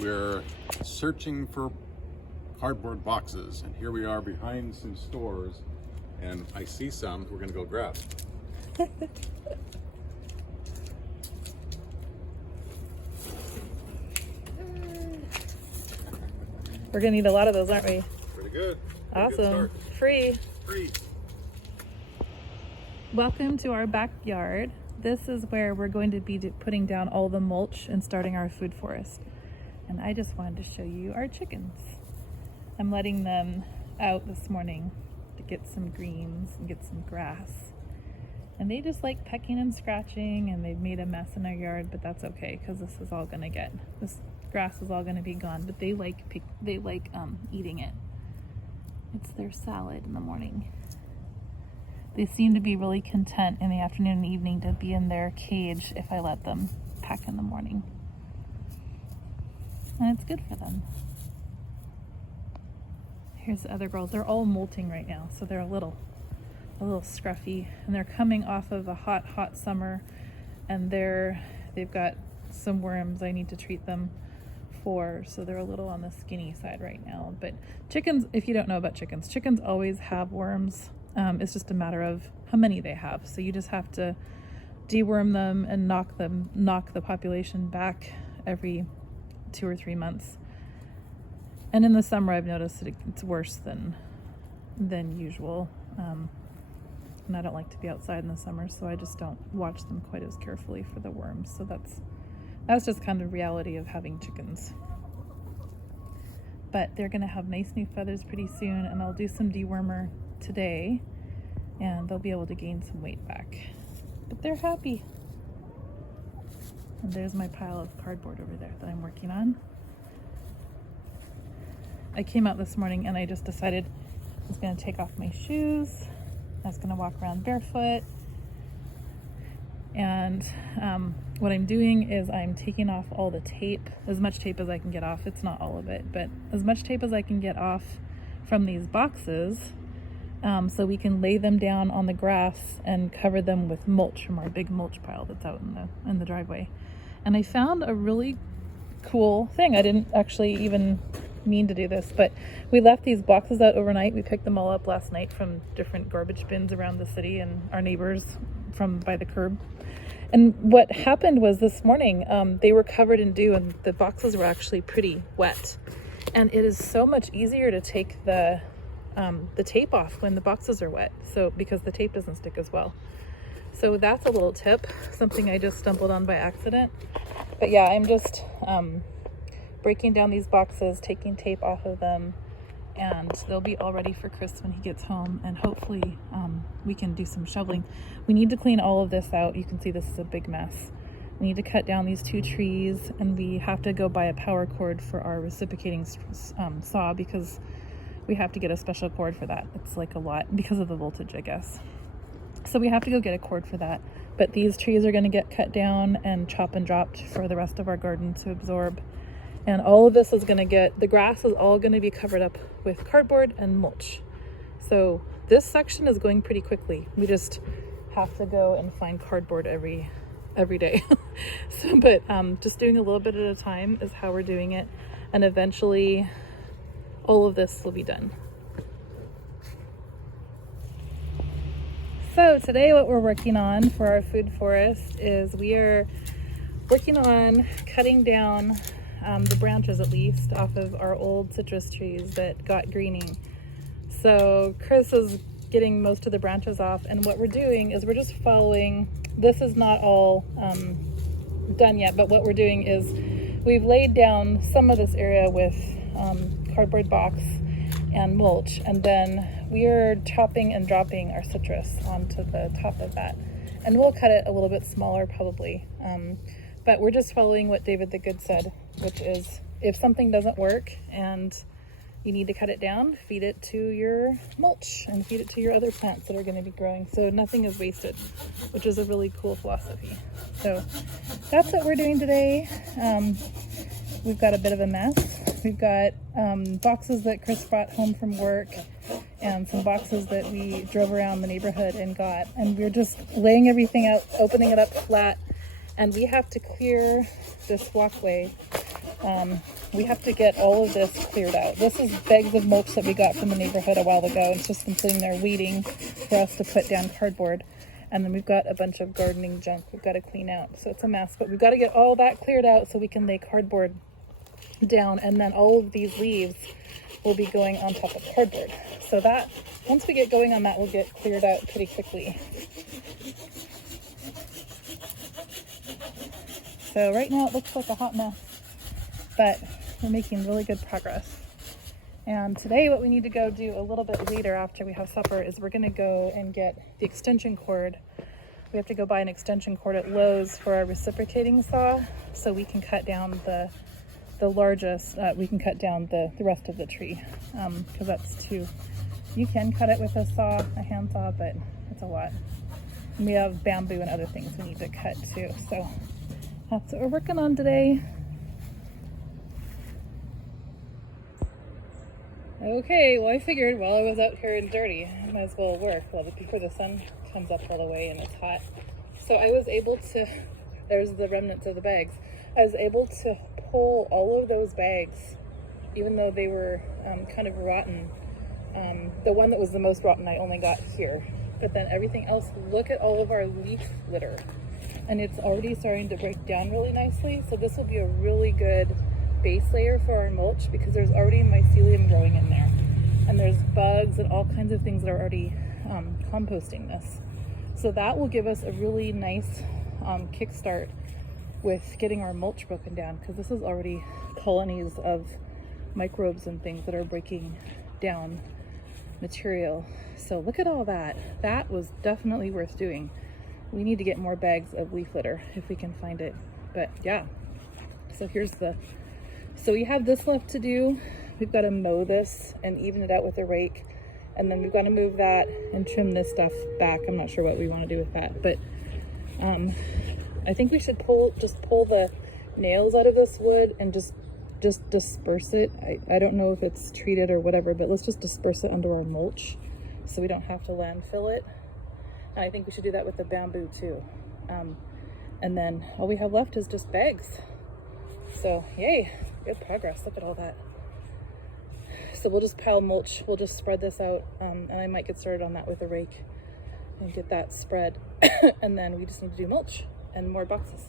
We're searching for cardboard boxes, and here we are behind some stores, and I see some we're gonna go grab. We're gonna need a lot of those, aren't we? Pretty good. Awesome. Free. Free. Welcome to our backyard. This is where we're going to be putting down all the mulch and starting our food forest. And I just wanted to show you our chickens. I'm letting them out this morning to get some greens and get some grass. And they just like pecking and scratching, and they've made a mess in our yard, but that's okay because this grass is all gonna be gone. But they like eating it. It's their salad in the morning. They seem to be really content in the afternoon and evening to be in their cage if I let them peck in the morning. And it's good for them. Here's the other girls. They're all molting right now, so they're a little scruffy, and they're coming off of a hot summer, and they've got some worms I need to treat them for, so they're a little on the skinny side right now. But chickens, if you don't know about chickens always have worms. It's just a matter of how many they have. So you just have to deworm them and knock the population back every 2 or 3 months. And in the summer, I've noticed that it's worse than usual. And I don't like to be outside in the summer, so I just don't watch them quite as carefully for the worms. So that's just kind of reality of having chickens. But they're gonna have nice new feathers pretty soon, and I'll do some dewormer today, and they'll be able to gain some weight back. But they're happy. And there's my pile of cardboard over there that I'm working on. I came out this morning and I just decided I was gonna take off my shoes. I was gonna walk around barefoot. And what I'm doing is I'm taking off all the tape, as much tape as I can get off. It's not all of it, but as much tape as I can get off from these boxes, so we can lay them down on the grass and cover them with mulch from our big mulch pile that's out in the driveway. And I found a really cool thing. I didn't actually even mean to do this, but we left these boxes out overnight. We picked them all up last night from different garbage bins around the city and our neighbors from by the curb. And what happened was this morning, they were covered in dew, and the boxes were actually pretty wet. And it is so much easier to take the tape off when the boxes are wet, so because the tape doesn't stick as well. So that's a little tip, something I just stumbled on by accident. But yeah, I'm just breaking down these boxes, taking tape off of them, and they'll be all ready for Chris when he gets home, and hopefully we can do some shoveling. We need to clean all of this out. You can see this is a big mess. We need to cut down these 2 trees, and we have to go buy a power cord for our reciprocating saw, because we have to get a special cord for that. It's like a lot because of the voltage, I guess. So we have to go get a cord for that. But these trees are going to get cut down and chop and dropped for the rest of our garden to absorb. And all of this is going to the grass is all going to be covered up with cardboard and mulch. So this section is going pretty quickly. We just have to go and find cardboard every day. But just doing a little bit at a time is how we're doing it. And eventually all of this will be done. So today what we're working on for our food forest is we are working on cutting down the branches, at least, off of our old citrus trees that got greening. So Chris is getting most of the branches off, and what we're doing is we're just following. This is not all done yet, but what we're doing is we've laid down some of this area with cardboard box and mulch, and then we are chopping and dropping our citrus onto the top of that, and we'll cut it a little bit smaller probably, but we're just following what David the Good said, which is if something doesn't work and you need to cut it down, feed it to your mulch and feed it to your other plants that are going to be growing, so nothing is wasted, which is a really cool philosophy. So that's what we're doing today. We've got a bit of a mess. We've got boxes that Chris brought home from work and some boxes that we drove around the neighborhood and got, and we're just laying everything out, opening it up flat, and we have to clear this walkway we have to get all of this cleared out. This is bags of mulch that we got from the neighborhood a while ago. It's just been sitting there waiting for us to put down cardboard. And then we've got a bunch of gardening junk we've got to clean out. So it's a mess, but we've got to get all that cleared out so we can lay cardboard down. And then all of these leaves will be going on top of cardboard. So that, once we get going on that, we'll get cleared out pretty quickly. So right now it looks like a hot mess, but we're making really good progress. And today what we need to go do a little bit later after we have supper is we're gonna go and get the extension cord. We have to go buy an extension cord at Lowe's for our reciprocating saw so we can cut down the largest, we can cut down the rest of the tree, because that's too, you can cut it with a saw, a hand saw, but it's a lot. And we have bamboo and other things we need to cut too, so that's what we're working on today. Okay, well I figured while I was out here and dirty, I might as well work before the sun comes up all the way and it's hot. So I was able to, there's the remnants of the bags. I was able to pull all of those bags, even though they were kind of rotten. The one that was the most rotten I only got here. But then everything else, look at all of our leaf litter. And it's already starting to break down really nicely. So this will be a really good base layer for our mulch because there's already mycelium growing in there. And there's bugs and all kinds of things that are already composting this. So that will give us a really nice kickstart with getting our mulch broken down, because this is already colonies of microbes and things that are breaking down material. So look at all that. That was definitely worth doing. We need to get more bags of leaf litter if we can find it. But yeah, so so we have this left to do. We've got to mow this and even it out with a rake. And then we've got to move that and trim this stuff back. I'm not sure what we want to do with that, but I think we should just pull the nails out of this wood and just disperse it. I don't know if it's treated or whatever, but let's just disperse it under our mulch so we don't have to landfill it. And I think we should do that with the bamboo too. And then all we have left is just bags. So yay, good progress. Look at all that. So we'll just pile mulch. We'll just spread this out. And I might get started on that with a rake and get that spread. And then we just need to do mulch and more boxes.